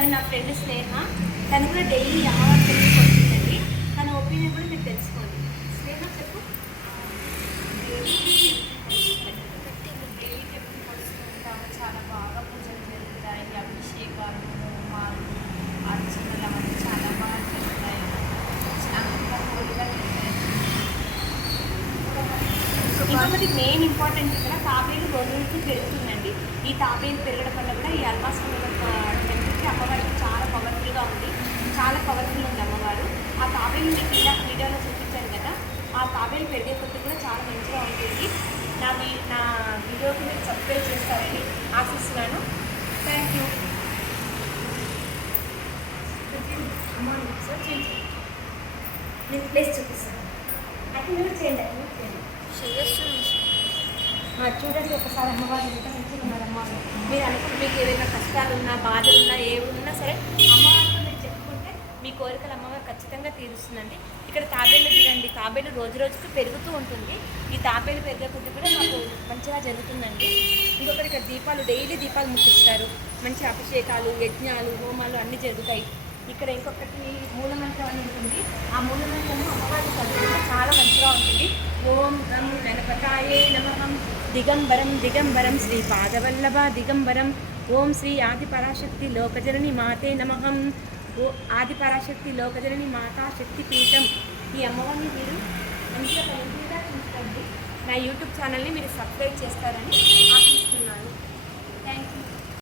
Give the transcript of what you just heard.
తను నా ఫ్రెండ్ స్నేహ, తను కూడా డైలీ అమ్మవారి పెళ్ళికి వస్తుందండి. తన ఒపీనియన్ కూడా మీరు తెలుసుకోండి. స్నేహ చెప్పు. డైలీ టెంపుల్కి వస్తుంటాము, చాలా బాగా పూజలు జరుగుతాయి, అభిషేకాలు, హోమాలు, అర్చనలు అవన్నీ చాలా బాగా జరుగుతాయి. అంతా కోరిగా ఇంకొకటి మెయిన్ ఇంపార్టెంట్ ఇక్కడ తాబేలు రోజు రోజుకి పెరుగుతుందండి. ఈ తాబేలు పెరగడం వల్ల కూడా ఈ అల్మాస్టమ్ టెంపుల్కి అమ్మవారికి చాలా పవర్ఫుల్గా ఉంది. చాలా పవర్ఫుల్ ఉంది అమ్మవారు. ఆ తాబేలు మీకు ఇందాక వీడియోలో చూపించాను కదా, ఆ తాబేలు పెరిగే కొద్ది కూడా చాలా మంచిగా ఉంటుంది. నా వీడియోకి మీరు సబ్స్క్రైబ్ చేస్తారని ఆశిస్తున్నాను. Thank you. అమ్మ సార్ చేయండి, నేను ప్లేస్ చూపిస్తాను. అయితే మీరు చేయండి. చూడండి ఒకసారి అమ్మవారు ఎంత మంచిగా ఉన్నారమ్మా. మీరు అనుకుంటే మీకు ఏదైనా కష్టాలు ఉన్నా, బాధలు ఉన్నా, ఏమున్నా సరే అమ్మవారితో మీరు చెప్పుకుంటే మీ కోరికలు అమ్మవారు ఖచ్చితంగా తీరుస్తుందండి. ఇక్కడ తాబేలు చూడండి, తాబేలు రోజు రోజుకు పెరుగుతూ ఉంటుంది. ఈ తాబేలు పెరిగే కొద్ది కూడా మాకు మంచిగా జరుగుతుందండి. ఇంకొకటి ఇక్కడ దీపాలు, డైలీ దీపాలు ముట్టిస్తారు. మంచి అభిషేకాలు, యజ్ఞాలు, హోమాలు అన్నీ జరుగుతాయి. ఇక్కడ ఇంకొకటి మూలమంత్రం అని ఉంటుంది. ఆ మూలమంత్రము అమ్మవారి చదువుకుంటే చాలా మంచిగా ఉంటుంది. ఓం గం గణపతాయే నమః దిగంబరం దిగంబరం శ్రీ పాదవల్లభ దిగంబరం. ఓం శ్రీ ఆదిపరాశక్తి లోకజనని మాతే నమః. ఓ ఆదిపరాశక్తి లోకజనని మాతా శక్తిపీఠం. ఈ అమ్మవారిని మీరు మంచిగా చూసుకోండి. నా యూట్యూబ్ ఛానల్ని మీరు సబ్స్క్రైబ్ చేస్తారని ఆశిస్తున్నాను.